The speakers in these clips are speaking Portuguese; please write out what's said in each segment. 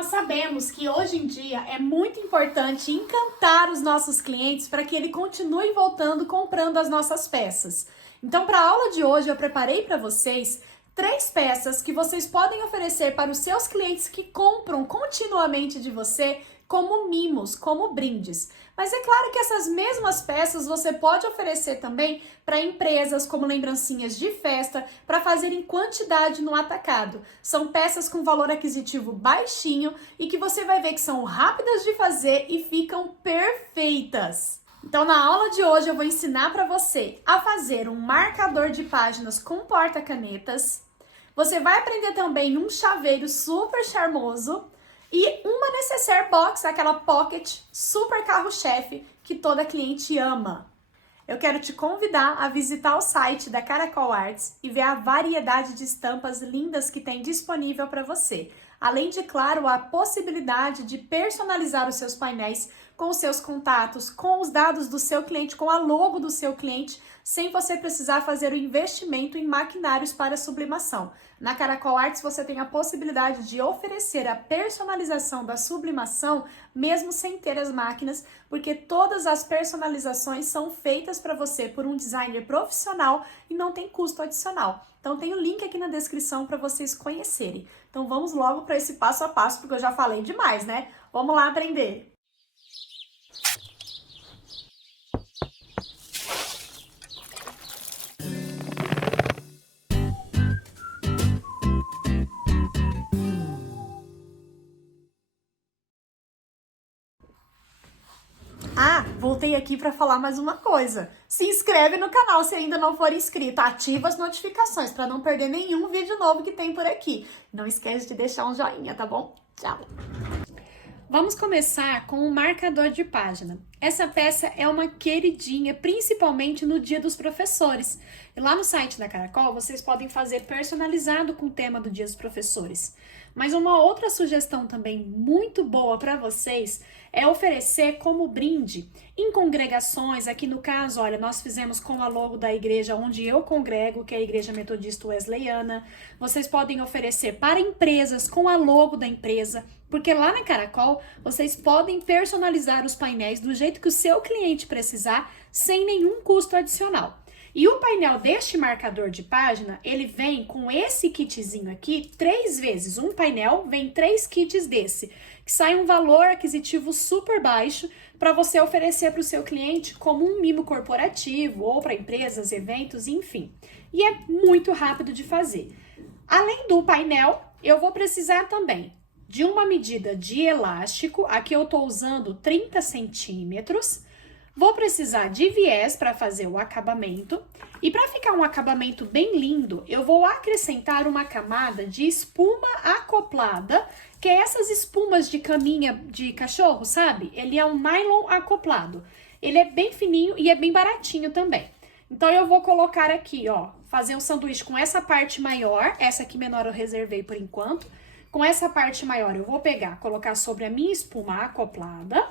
Nós sabemos que hoje em dia é muito importante encantar os nossos clientes para que ele continue voltando comprando as nossas peças. Então, para a aula de hoje, eu preparei para vocês 3 peças que vocês podem oferecer para os seus clientes que compram continuamente de você como mimos, como brindes. Mas é claro que essas mesmas peças você pode oferecer também para empresas como lembrancinhas de festa, para fazer em quantidade no atacado. São peças com valor aquisitivo baixinho e que você vai ver que são rápidas de fazer e ficam perfeitas. Então, na aula de hoje eu vou ensinar para você a fazer um marcador de páginas com porta-canetas. Você vai aprender também um chaveiro super charmoso e uma necessaire box, aquela pocket super carro-chefe que toda cliente ama. Eu quero te convidar a visitar o site da Caracol Arts e ver a variedade de estampas lindas que tem disponível para você. Além de, claro, a possibilidade de personalizar os seus painéis com os seus contatos, com os dados do seu cliente, com a logo do seu cliente, sem você precisar fazer o investimento em maquinários para sublimação. Na Caracol Arts você tem a possibilidade de oferecer a personalização da sublimação mesmo sem ter as máquinas, porque todas as personalizações são feitas para você por um designer profissional e não tem custo adicional. Então tem o link aqui na descrição para vocês conhecerem. Então vamos logo para esse passo a passo, porque eu já falei demais, né? Vamos lá aprender! Voltei aqui para falar mais uma coisa. Se inscreve no canal se ainda não for inscrito. Ativa as notificações para não perder nenhum vídeo novo que tem por aqui. Não esquece de deixar um joinha, tá bom? Tchau! Vamos começar com um marcador de página. Essa peça é uma queridinha, principalmente no Dia dos Professores. E lá no site da Caracol, vocês podem fazer personalizado com o tema do Dia dos Professores. Mas uma outra sugestão também muito boa para vocês é oferecer como brinde em congregações. Aqui no caso, olha, nós fizemos com a logo da igreja onde eu congrego, que é a Igreja Metodista Wesleyana. Vocês podem oferecer para empresas com a logo da empresa, porque lá na Caracol vocês podem personalizar os painéis do jeito que o seu cliente precisar, sem nenhum custo adicional. E o painel deste marcador de página, ele vem com esse kitzinho aqui 3 vezes. Um painel vem 3 kits desse, que sai um valor aquisitivo super baixo para você oferecer para o seu cliente como um mimo corporativo ou para empresas, eventos, enfim. E é muito rápido de fazer. Além do painel, eu vou precisar também de uma medida de elástico. Aqui eu estou usando 30 centímetros. Vou precisar de viés para fazer o acabamento. E para ficar um acabamento bem lindo, eu vou acrescentar uma camada de espuma acoplada, que é essas espumas de caminha de cachorro, sabe? Ele é um nylon acoplado. Ele é bem fininho e é bem baratinho também. Então eu vou colocar aqui, ó, fazer um sanduíche com essa parte maior. Essa aqui menor eu reservei por enquanto. Com essa parte maior eu vou pegar, colocar sobre a minha espuma acoplada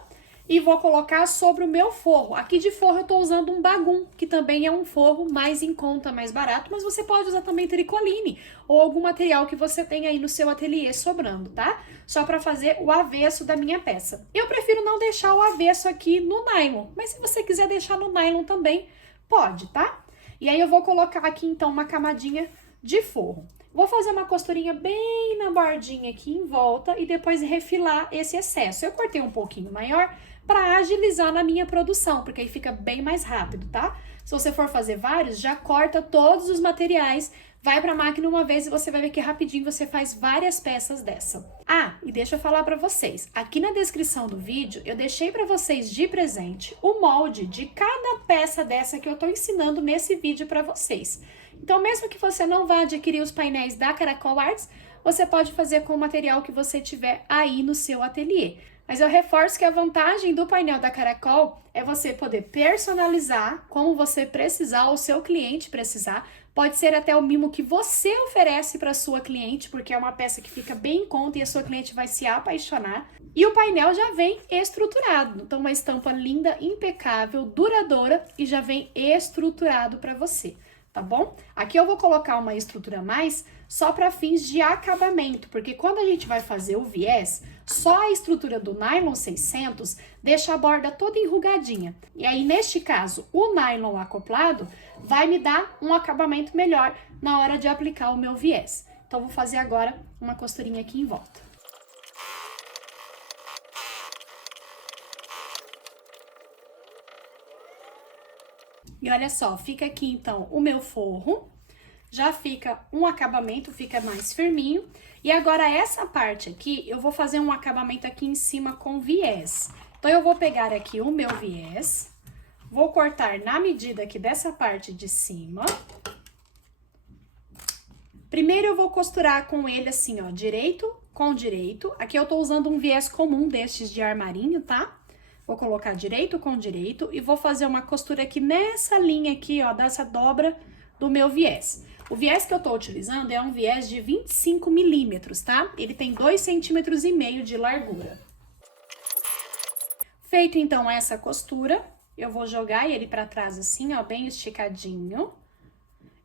e vou colocar sobre o meu forro. Aqui de forro eu tô usando um bagum, que também é um forro mais em conta, mais barato, mas você pode usar também tricoline ou algum material que você tenha aí no seu ateliê sobrando, tá? Só para fazer o avesso da minha peça. Eu prefiro não deixar o avesso aqui no nylon, mas se você quiser deixar no nylon também, pode, tá? E aí eu vou colocar aqui então uma camadinha de forro. Vou fazer uma costurinha bem na bordinha aqui em volta e depois refilar esse excesso. Eu cortei um pouquinho maior para agilizar na minha produção, porque aí fica bem mais rápido, tá? Se você for fazer vários, já corta todos os materiais, vai para a máquina uma vez e você vai ver que rapidinho você faz várias peças dessa. Ah, e deixa eu falar para vocês, aqui na descrição do vídeo eu deixei para vocês de presente o molde de cada peça dessa que eu tô ensinando nesse vídeo para vocês. Então, mesmo que você não vá adquirir os painéis da Caracol Arts, você pode fazer com o material que você tiver aí no seu ateliê. Mas eu reforço que a vantagem do painel da Caracol é você poder personalizar como você precisar, o seu cliente precisar. Pode ser até o mimo que você oferece para a sua cliente, porque é uma peça que fica bem em conta e a sua cliente vai se apaixonar. E o painel já vem estruturado, então uma estampa linda, impecável, duradoura e já vem estruturado para você. Tá bom? Aqui eu vou colocar uma estrutura a mais só para fins de acabamento, porque quando a gente vai fazer o viés, só a estrutura do nylon 600 deixa a borda toda enrugadinha. E aí, neste caso, o nylon acoplado vai me dar um acabamento melhor na hora de aplicar o meu viés. Então, vou fazer agora uma costurinha aqui em volta. E olha só, fica aqui então o meu forro, já fica um acabamento, fica mais firminho. E agora essa parte aqui, eu vou fazer um acabamento aqui em cima com viés. Então, eu vou pegar aqui o meu viés, vou cortar na medida aqui dessa parte de cima. Primeiro eu vou costurar com ele assim, ó, direito com direito. Aqui eu tô usando um viés comum destes de armarinho, tá? Vou colocar direito com direito e vou fazer uma costura aqui nessa linha aqui, ó, dessa dobra do meu viés. O viés que eu tô utilizando é um viés de 25 milímetros, tá? Ele tem 2,5 centímetros de largura. Feito, então, essa costura, eu vou jogar ele pra trás assim, ó, bem esticadinho.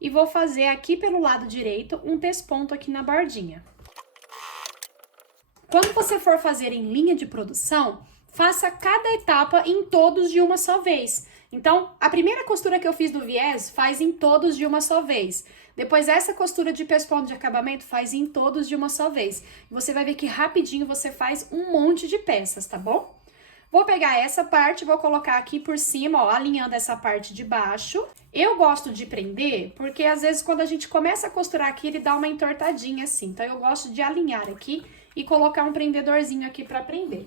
E vou fazer aqui pelo lado direito um pesponto aqui na bordinha. Quando você for fazer em linha de produção, faça cada etapa em todos de uma só vez. Então, a primeira costura que eu fiz do viés, faz em todos de uma só vez. Depois, essa costura de pesponto de acabamento, faz em todos de uma só vez. Você vai ver que rapidinho você faz um monte de peças, tá bom? Vou pegar essa parte, vou colocar aqui por cima, ó, alinhando essa parte de baixo. Eu gosto de prender, porque às vezes quando a gente começa a costurar aqui, ele dá uma entortadinha assim. Então, eu gosto de alinhar aqui e colocar um prendedorzinho aqui pra prender.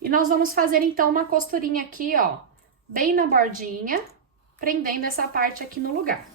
E nós vamos fazer, então, uma costurinha aqui, ó, bem na bordinha, prendendo essa parte aqui no lugar.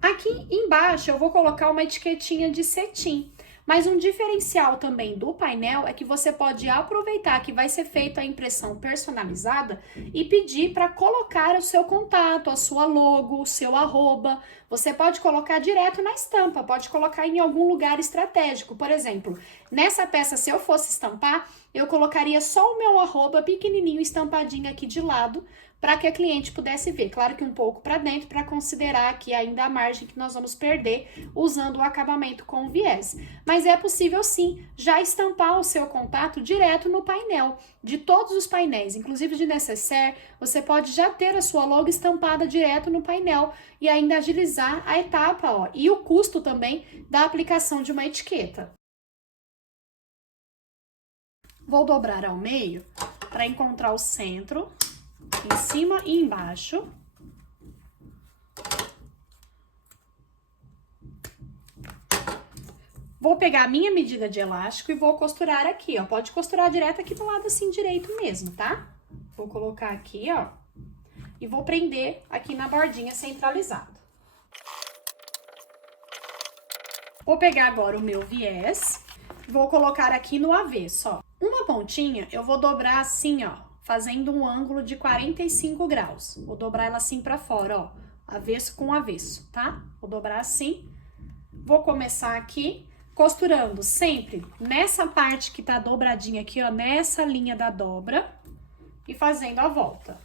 Aqui embaixo, eu vou colocar uma etiquetinha de cetim. Mas um diferencial também do painel é que você pode aproveitar que vai ser feita a impressão personalizada e pedir para colocar o seu contato, a sua logo, o seu arroba. Você pode colocar direto na estampa, pode colocar em algum lugar estratégico. Por exemplo, nessa peça, se eu fosse estampar, eu colocaria só o meu arroba pequenininho estampadinho aqui de lado, para que a cliente pudesse ver. Claro que um pouco para dentro, para considerar aqui ainda a margem que nós vamos perder usando o acabamento com viés. Mas é possível sim, já estampar o seu contato direto no painel, de todos os painéis, inclusive de necessaire, você pode já ter a sua logo estampada direto no painel e ainda agilizar a etapa, ó, e o custo também da aplicação de uma etiqueta. Vou dobrar ao meio para encontrar o centro, em cima e embaixo. Vou pegar a minha medida de elástico e vou costurar aqui, ó. Pode costurar direto aqui do lado assim direito mesmo, tá? Vou colocar aqui, ó. E vou prender aqui na bordinha centralizado. Vou pegar agora o meu viés. Vou colocar aqui no avesso, ó. Uma pontinha eu vou dobrar assim, ó, fazendo um ângulo de 45 graus. Vou dobrar ela assim pra fora, ó, avesso com avesso, tá? Vou dobrar assim. Vou começar aqui, costurando sempre nessa parte que tá dobradinha aqui, ó, nessa linha da dobra, e fazendo a volta.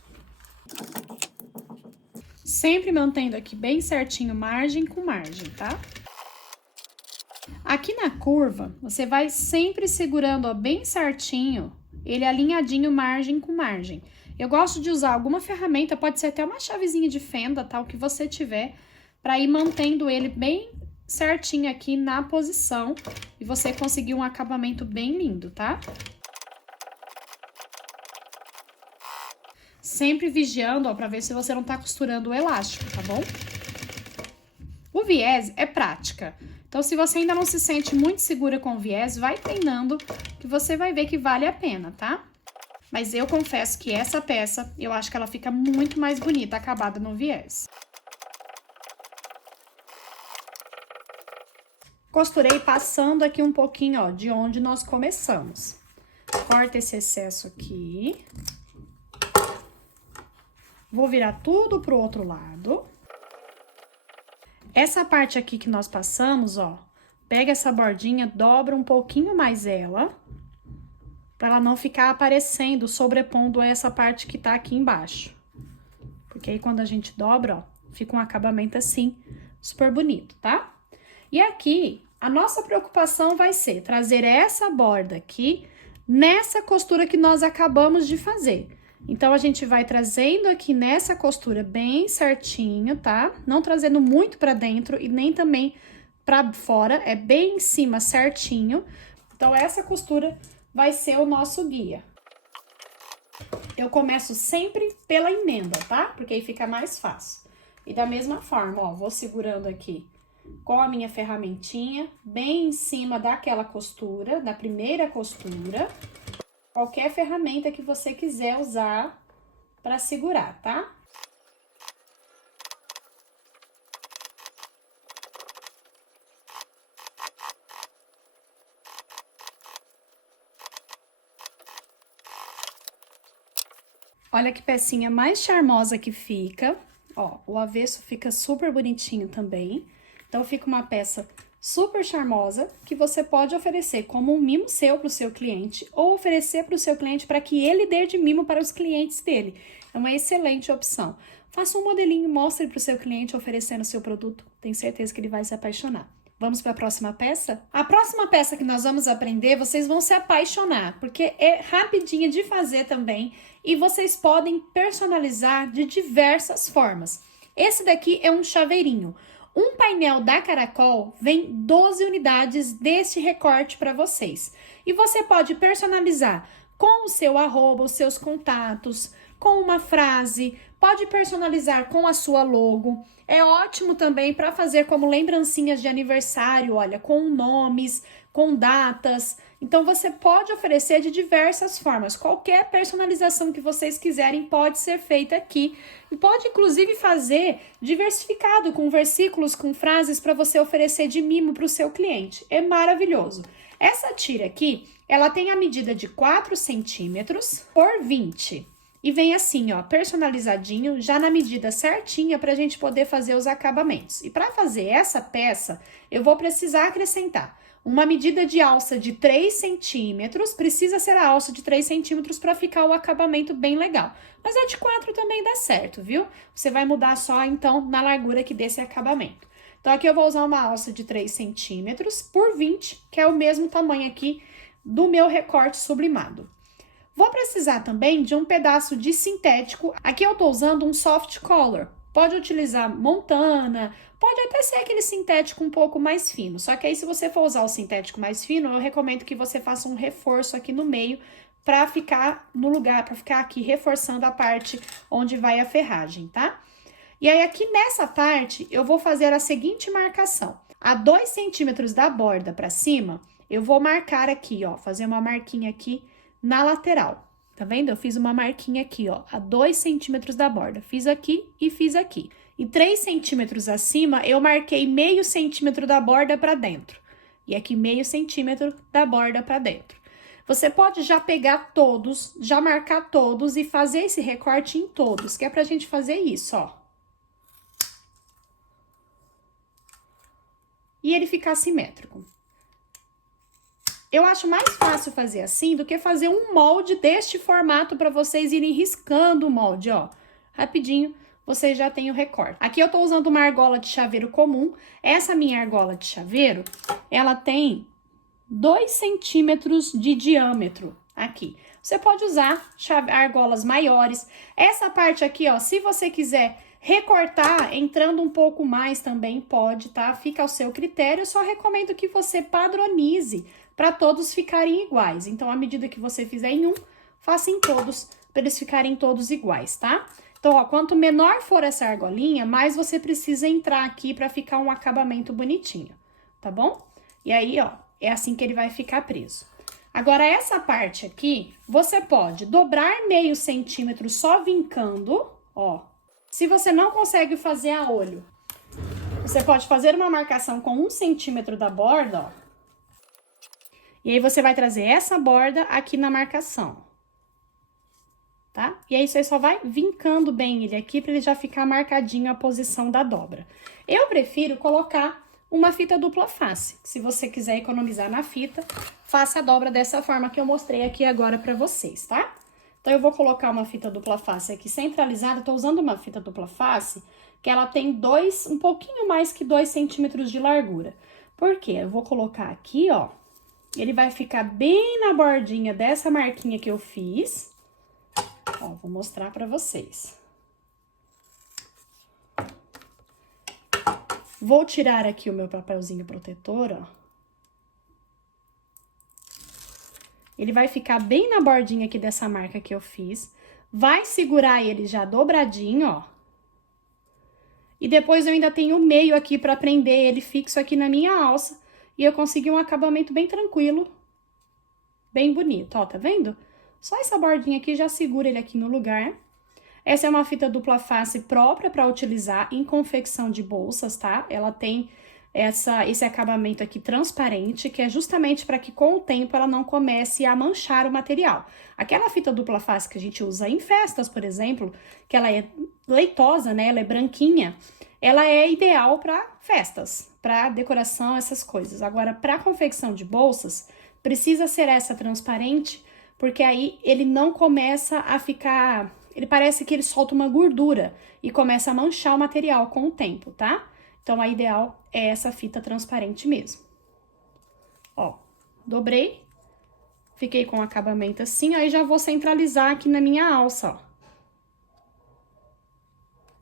Sempre mantendo aqui bem certinho margem com margem, tá? Aqui na curva, você vai sempre segurando, ó, bem certinho, ele alinhadinho margem com margem. Eu gosto de usar alguma ferramenta, pode ser até uma chavezinha de fenda, tal, que você tiver, para ir mantendo ele bem certinho aqui na posição e você conseguir um acabamento bem lindo, tá? Sempre vigiando, ó, para ver se você não tá costurando o elástico, tá bom? O viés é prática. Então, se você ainda não se sente muito segura com o viés, vai treinando que você vai ver que vale a pena, tá? Mas eu confesso que essa peça, eu acho que ela fica muito mais bonita acabada no viés. Costurei passando aqui um pouquinho, ó, de onde nós começamos. Corta esse excesso aqui. Vou virar tudo pro outro lado. Essa parte aqui que nós passamos, ó, pega essa bordinha, dobra um pouquinho mais ela, pra ela não ficar aparecendo, sobrepondo essa parte que tá aqui embaixo. Porque aí quando a gente dobra, ó, Fica um acabamento assim, super bonito, tá? E aqui, a nossa preocupação vai ser trazer essa borda aqui nessa costura que nós acabamos de fazer. Então, a gente vai trazendo aqui nessa costura bem certinho, tá? Não trazendo muito pra dentro e nem também pra fora, é bem em cima certinho. Então, essa costura vai ser o nosso guia. Eu começo sempre pela emenda, tá? Porque aí fica mais fácil. E da mesma forma, ó, vou segurando aqui com a minha ferramentinha, bem em cima daquela costura, da primeira costura. Qualquer ferramenta que você quiser usar para segurar, tá? Olha que pecinha mais charmosa que fica. Ó, o avesso fica super bonitinho também. Então, fica uma peça super charmosa que você pode oferecer como um mimo seu para o seu cliente ou oferecer para o seu cliente para que ele dê de mimo para os clientes dele. É uma excelente opção. Faça um modelinho, mostre para o seu cliente oferecendo o seu produto. Tenho certeza que ele vai se apaixonar. Vamos para a próxima peça? A próxima peça que nós vamos aprender, vocês vão se apaixonar, porque é rapidinha de fazer também e vocês podem personalizar de diversas formas. Esse daqui é um chaveirinho. Um painel da Caracol vem 12 unidades deste recorte para vocês. E você pode personalizar com o seu arroba, os seus contatos, com uma frase, pode personalizar com a sua logo. É ótimo também para fazer como lembrancinhas de aniversário, olha, com nomes, com datas. Então, você pode oferecer de diversas formas. Qualquer personalização que vocês quiserem pode ser feita aqui. E pode, inclusive, fazer diversificado, com versículos, com frases, para você oferecer de mimo para o seu cliente. É maravilhoso. Essa tira aqui, ela tem a medida de 4 centímetros por 20. E vem assim, ó, personalizadinho, já na medida certinha para a gente poder fazer os acabamentos. E para fazer essa peça, eu vou precisar acrescentar uma medida de alça de 3 centímetros, precisa ser a alça de 3 centímetros para ficar o acabamento bem legal. Mas a de 4 também dá certo, viu? Você vai mudar só, então, na largura aqui desse acabamento. Então, aqui eu vou usar uma alça de 3 centímetros por 20, que é o mesmo tamanho aqui do meu recorte sublimado. Vou precisar também de um pedaço de sintético. Aqui eu tô usando um soft color. Pode utilizar montana, pode até ser aquele sintético um pouco mais fino. Só que aí, se você for usar o sintético mais fino, eu recomendo que você faça um reforço aqui no meio para ficar no lugar, para ficar aqui reforçando a parte onde vai a ferragem, tá? E aí, aqui nessa parte, eu vou fazer a seguinte marcação. A 2 centímetros da borda para cima, eu vou marcar aqui, ó, fazer uma marquinha aqui na lateral, tá vendo? Eu fiz uma marquinha aqui, ó, a 2 centímetros da borda. Fiz aqui e fiz aqui. E 3 centímetros acima, eu marquei meio centímetro da borda pra dentro. E aqui meio centímetro da borda pra dentro. Você pode já pegar todos, já marcar todos e fazer esse recorte em todos, que é pra gente fazer isso, ó. E ele ficar simétrico. Eu acho mais fácil fazer assim do que fazer um molde deste formato para vocês irem riscando o molde, ó. Rapidinho, vocês já têm o recorte. Aqui eu tô usando uma argola de chaveiro comum. Essa minha argola de chaveiro, ela tem 2 centímetros de diâmetro aqui. Você pode usar argolas maiores. Essa parte aqui, ó, se você quiser recortar entrando um pouco mais também pode, tá? Fica ao seu critério. Eu só recomendo que você padronize para todos ficarem iguais. Então, à medida que você fizer em um, faça em todos, para eles ficarem todos iguais, tá? Então, ó, quanto menor for essa argolinha, mais você precisa entrar aqui para ficar um acabamento bonitinho, tá bom? E aí, ó, é assim que ele vai ficar preso. Agora, essa parte aqui, você pode dobrar meio centímetro só vincando, ó. Se você não consegue fazer a olho, você pode fazer uma marcação com 1 centímetro da borda, ó. E aí, você vai trazer essa borda aqui na marcação, tá? E aí, você só vai vincando bem ele aqui para ele já ficar marcadinho a posição da dobra. Eu prefiro colocar uma fita dupla face. Se você quiser economizar na fita, faça a dobra dessa forma que eu mostrei aqui agora para vocês, tá? Então, eu vou colocar uma fita dupla face aqui centralizada. Tô usando uma fita dupla face que ela tem um pouquinho mais que 2 centímetros de largura. Por quê? Eu vou colocar aqui, ó, ele vai ficar bem na bordinha dessa marquinha que eu fiz. Ó, vou mostrar pra vocês. Vou tirar aqui o meu papelzinho protetor, ó. Ele vai ficar bem na bordinha aqui dessa marca que eu fiz. Vai segurar ele já dobradinho, ó. E depois eu ainda tenho o meio aqui pra prender ele fixo aqui na minha alça. E eu consegui um acabamento bem tranquilo, bem bonito, ó, tá vendo? Só essa bordinha aqui já segura ele aqui no lugar. Essa é uma fita dupla face própria para utilizar em confecção de bolsas, tá? Ela tem esse acabamento aqui transparente, que é justamente para que com o tempo ela não comece a manchar o material. Aquela fita dupla face que a gente usa em festas, por exemplo, que ela é leitosa, né? Ela é branquinha. Ela é ideal para festas, para decoração, essas coisas. Agora, para confecção de bolsas, precisa ser essa transparente, porque aí ele não começa a ficar... Ele parece que ele solta uma gordura e começa a manchar o material com o tempo, tá? Então, a ideal é essa fita transparente mesmo. Ó, dobrei, fiquei com o acabamento assim, aí já vou centralizar aqui na minha alça, ó.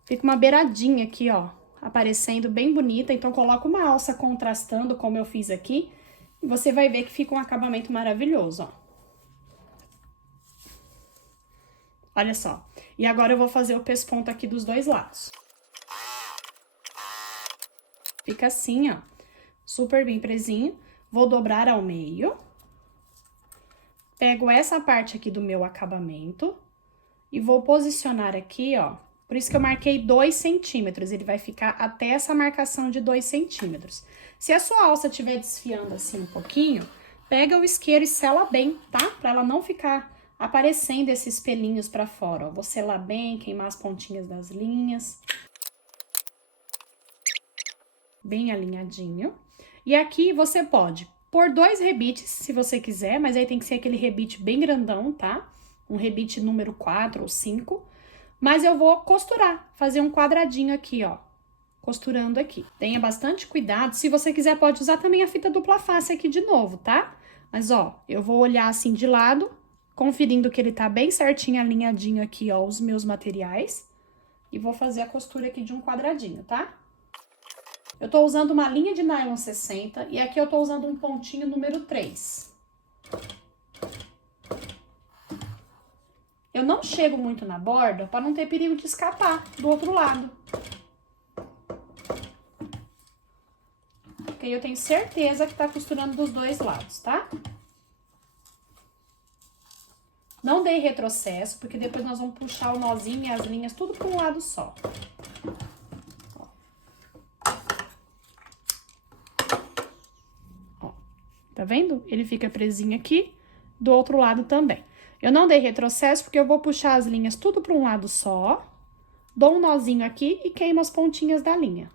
Fica uma beiradinha aqui, ó, aparecendo bem bonita. Então, coloco uma alça contrastando, como eu fiz aqui. E você vai ver que fica um acabamento maravilhoso, ó. Olha só. E agora eu vou fazer o pesponto aqui dos dois lados. Fica assim, ó. Super bem presinho. Vou dobrar ao meio. Pego essa parte aqui do meu acabamento. E vou posicionar aqui, ó. Por isso que eu marquei 2 centímetros, ele vai ficar até essa marcação de 2 centímetros. Se a sua alça estiver desfiando assim um pouquinho, pega o isqueiro e sela bem, tá? Pra ela não ficar aparecendo esses pelinhos pra fora, ó. Vou selar bem, queimar as pontinhas das linhas. Bem alinhadinho. E aqui você pode pôr 2 rebites, se você quiser, mas aí tem que ser aquele rebite bem grandão, tá? Um rebite número 4 ou 5. Mas eu vou costurar, fazer um quadradinho aqui, ó, costurando aqui. Tenha bastante cuidado, se você quiser pode usar também a fita dupla face aqui de novo, tá? Mas, ó, eu vou olhar assim de lado, conferindo que ele tá bem certinho, alinhadinho aqui, ó, os meus materiais. E vou fazer a costura aqui de um quadradinho, tá? Eu tô usando uma linha de nylon 60 e aqui eu tô usando um pontinho número 3. Eu não chego muito na borda para não ter perigo de escapar do outro lado. Porque eu tenho certeza que tá costurando dos dois lados, tá? Não dei retrocesso, porque depois nós vamos puxar o nozinho e as linhas tudo para um lado só. Ó, tá vendo? Ele fica presinho aqui, do outro lado também. Eu não dei retrocesso porque eu vou puxar as linhas tudo para um lado só, dou um nozinho aqui e queimo as pontinhas da linha.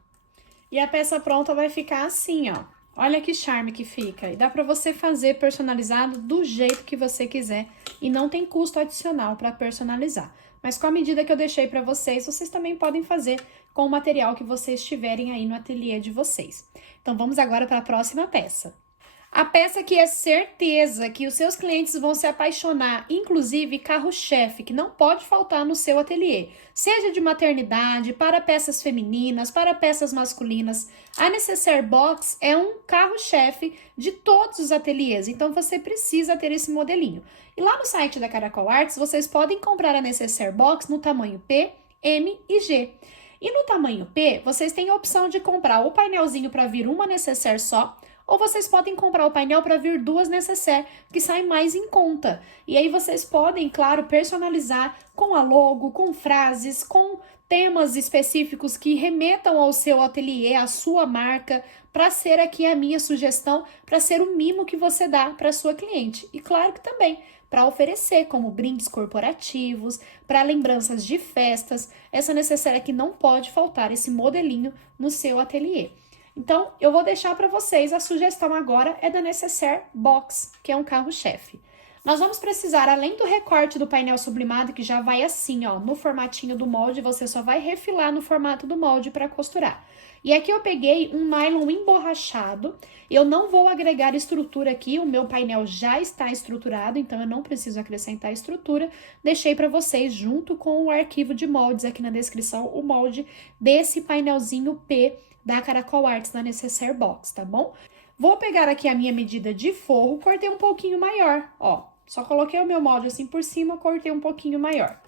E a peça pronta vai ficar assim, ó. Olha que charme que fica. E dá pra você fazer personalizado do jeito que você quiser e não tem custo adicional para personalizar. Mas com a medida que eu deixei pra vocês, vocês também podem fazer com o material que vocês tiverem aí no ateliê de vocês. Então, vamos agora para a próxima peça. A peça que é certeza que os seus clientes vão se apaixonar, inclusive carro-chefe, que não pode faltar no seu ateliê. Seja de maternidade, para peças femininas, para peças masculinas. A Necessaire Box é um carro-chefe de todos os ateliês, então você precisa ter esse modelinho. E lá no site da Caracol Arts, vocês podem comprar a Necessaire Box no tamanho P, M e G. E no tamanho P, vocês têm a opção de comprar o painelzinho para vir uma necessaire só, ou vocês podem comprar o painel para vir 2 necessaire, que sai mais em conta. E aí vocês podem, claro, personalizar com a logo, com frases, com temas específicos que remetam ao seu ateliê, à sua marca, para ser aqui a minha sugestão, para ser o mimo que você dá para sua cliente. E claro que também para oferecer como brindes corporativos, para lembranças de festas, essa necessaire aqui não pode faltar esse modelinho no seu ateliê. Então, eu vou deixar para vocês, a sugestão agora é da Necessaire Box, que é um carro-chefe. Nós vamos precisar, além do recorte do painel sublimado, que já vai assim, ó, no formatinho do molde, você só vai refilar no formato do molde para costurar. E aqui eu peguei um nylon emborrachado, eu não vou agregar estrutura aqui, o meu painel já está estruturado, então eu não preciso acrescentar estrutura. Deixei para vocês, junto com o arquivo de moldes aqui na descrição, o molde desse painelzinho P da Caracol Arts da Necessaire Box, tá bom? Vou pegar aqui a minha medida de forro, cortei um pouquinho maior, ó. Só coloquei o meu molde assim por cima, cortei um pouquinho maior.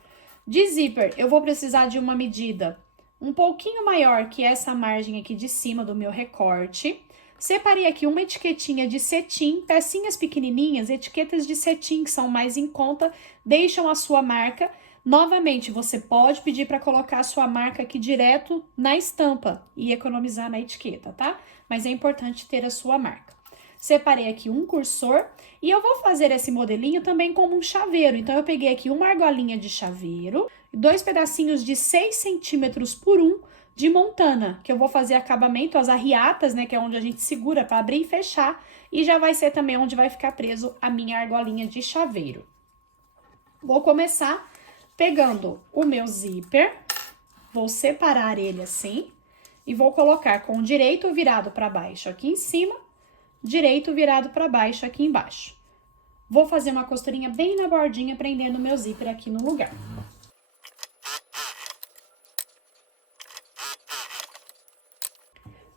De zíper, eu vou precisar de uma medida um pouquinho maior que essa margem aqui de cima do meu recorte. Separei aqui uma etiquetinha de cetim, pecinhas pequenininhas, etiquetas de cetim que são mais em conta, deixam a sua marca. Novamente, você pode pedir para colocar a sua marca aqui direto na estampa e economizar na etiqueta, tá? Mas é importante ter a sua marca. Separei aqui um cursor e eu vou fazer esse modelinho também como um chaveiro. Então, eu peguei aqui uma argolinha de chaveiro, 2 pedacinhos de 6 centímetros por 1 de montana, que eu vou fazer acabamento, as arriatas, né, que é onde a gente segura para abrir e fechar, e já vai ser também onde vai ficar preso a minha argolinha de chaveiro. Vou começar pegando o meu zíper, vou separar ele assim, e vou colocar com o direito virado para baixo aqui em cima, direito virado para baixo aqui embaixo. Vou fazer uma costurinha bem na bordinha, prendendo o meu zíper aqui no lugar.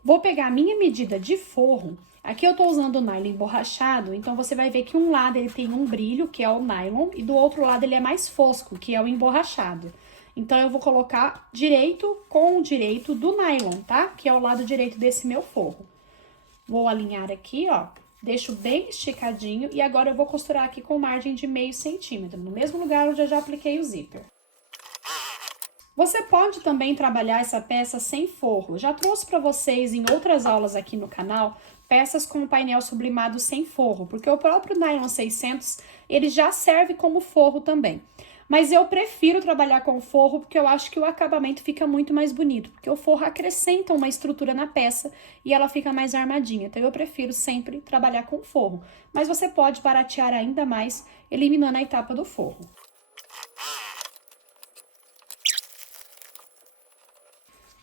Vou pegar a minha medida de forro. Aqui eu tô usando o nylon emborrachado, então você vai ver que um lado ele tem um brilho, que é o nylon, e do outro lado ele é mais fosco, que é o emborrachado. Então, eu vou colocar direito com o direito do nylon, tá? Que é o lado direito desse meu forro. Vou alinhar aqui, ó, deixo bem esticadinho e agora eu vou costurar aqui com margem de meio centímetro, no mesmo lugar onde eu já apliquei o zíper. Você pode também trabalhar essa peça sem forro. Já trouxe para vocês em outras aulas aqui no canal peças com painel sublimado sem forro, porque o próprio nylon 600 ele já serve como forro também. Mas eu prefiro trabalhar com forro porque eu acho que o acabamento fica muito mais bonito, porque o forro acrescenta uma estrutura na peça e ela fica mais armadinha. Então eu prefiro sempre trabalhar com forro, mas você pode baratear ainda mais eliminando a etapa do forro.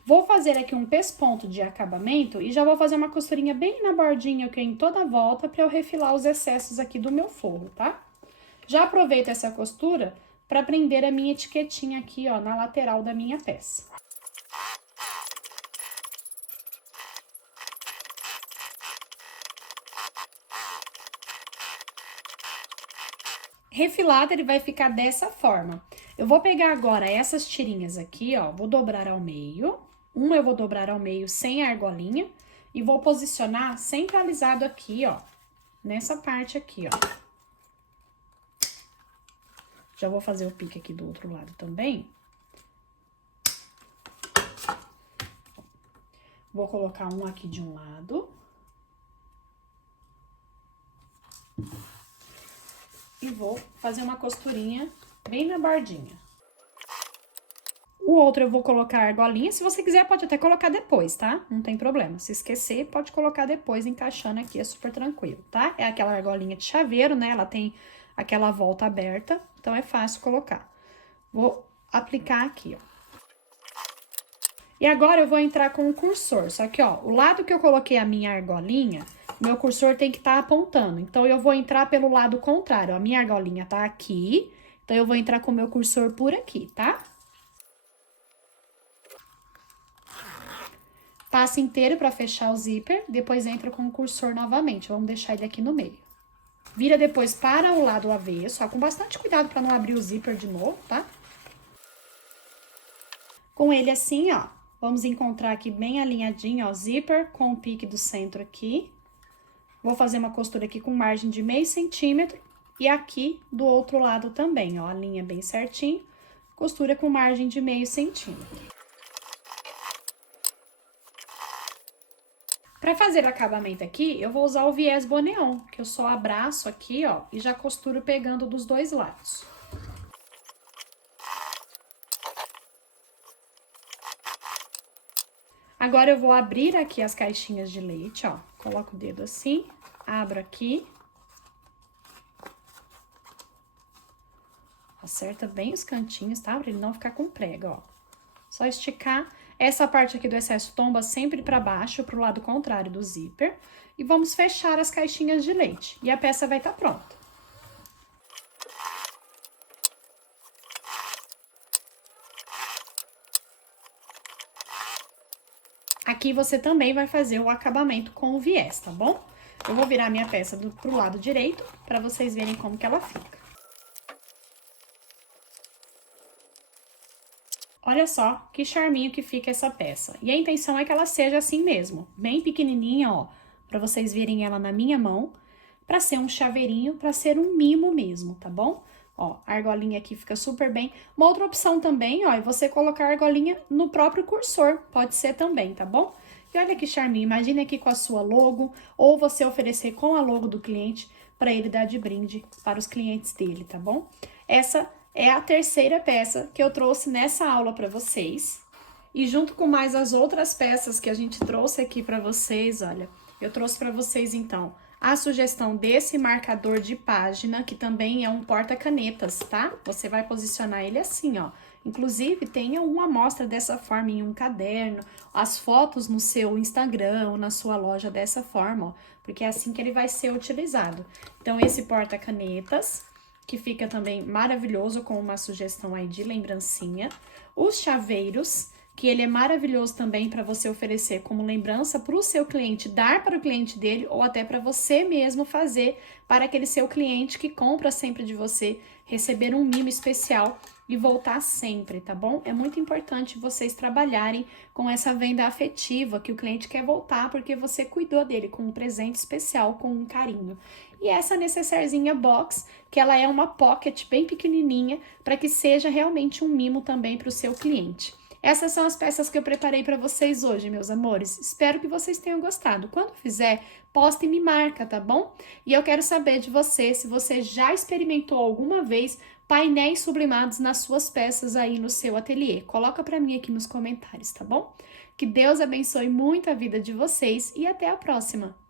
Vou fazer aqui um pesponto de acabamento e já vou fazer uma costurinha bem na bordinha aqui em toda a volta para eu refilar os excessos aqui do meu forro, tá? Já aproveito essa costura para prender a minha etiquetinha aqui, ó, na lateral da minha peça. Refilado, ele vai ficar dessa forma. Eu vou pegar agora essas tirinhas aqui, ó, vou dobrar ao meio. Uma eu vou dobrar ao meio sem a argolinha e vou posicionar centralizado aqui, ó, nessa parte aqui, ó. Já vou fazer o pique aqui do outro lado também. Vou colocar um aqui de um lado. E vou fazer uma costurinha bem na bordinha. O outro eu vou colocar a argolinha. Se você quiser, pode até colocar depois, tá? Não tem problema. Se esquecer, pode colocar depois, encaixando aqui, é super tranquilo, tá? É aquela argolinha de chaveiro, né? Ela tem aquela volta aberta, então é fácil colocar. Vou aplicar aqui, ó. E agora eu vou entrar com o cursor, só que, ó, o lado que eu coloquei a minha argolinha, meu cursor tem que estar apontando. Então, eu vou entrar pelo lado contrário, ó, a minha argolinha tá aqui, então eu vou entrar com o meu cursor por aqui, tá? Passo inteiro pra fechar o zíper, depois entra com o cursor novamente, vamos deixar ele aqui no meio. Vira depois para o lado avesso, ó, com bastante cuidado para não abrir o zíper de novo, tá? Com ele assim, ó, vamos encontrar aqui bem alinhadinho, ó, zíper com o pique do centro aqui. Vou fazer uma costura aqui com margem de meio centímetro e aqui do outro lado também, ó, a linha bem certinho, costura com margem de meio centímetro. Para fazer o acabamento aqui, eu vou usar o viés boneon, que eu só abraço aqui, ó, e já costuro pegando dos dois lados. Agora, eu vou abrir aqui as caixinhas de leite, ó, coloco o dedo assim, abro aqui. Acerta bem os cantinhos, tá? Pra ele não ficar com prega, ó. Só esticar. Essa parte aqui do excesso tomba sempre para baixo, pro lado contrário do zíper. E vamos fechar as caixinhas de leite. E a peça vai estar pronta. Aqui você também vai fazer o acabamento com o viés, tá bom? Eu vou virar minha peça pro lado direito, para vocês verem como que ela fica. Olha só que charminho que fica essa peça. E a intenção é que ela seja assim mesmo, bem pequenininha, ó, para vocês verem ela na minha mão, para ser um chaveirinho, para ser um mimo mesmo, tá bom? Ó, a argolinha aqui fica super bem. Uma outra opção também, ó, é você colocar a argolinha no próprio cursor, pode ser também, tá bom? E olha que charminho, imagine aqui com a sua logo, ou você oferecer com a logo do cliente, para ele dar de brinde para os clientes dele, tá bom? Essa é a terceira peça que eu trouxe nessa aula para vocês. E junto com mais as outras peças que a gente trouxe aqui para vocês, olha, eu trouxe para vocês então a sugestão desse marcador de página, que também é um porta-canetas, tá? Você vai posicionar ele assim, ó. Inclusive, tenha uma amostra dessa forma em um caderno, as fotos no seu Instagram ou na sua loja dessa forma, ó, porque é assim que ele vai ser utilizado. Então, esse porta-canetas, que fica também maravilhoso com uma sugestão aí de lembrancinha. Os chaveiros, que ele é maravilhoso também para você oferecer como lembrança para o seu cliente, dar para o cliente dele ou até para você mesmo fazer para aquele seu cliente que compra sempre de você, receber um mimo especial e voltar sempre, tá bom? É muito importante vocês trabalharem com essa venda afetiva, que o cliente quer voltar porque você cuidou dele com um presente especial, com um carinho. E essa necessairezinha box, que ela é uma pocket bem pequenininha, para que seja realmente um mimo também para o seu cliente. Essas são as peças que eu preparei para vocês hoje, meus amores. Espero que vocês tenham gostado. Quando fizer, posta e me marca, tá bom? E eu quero saber de você, se você já experimentou alguma vez painéis sublimados nas suas peças aí no seu ateliê. Coloca para mim aqui nos comentários, tá bom? Que Deus abençoe muito a vida de vocês e até a próxima!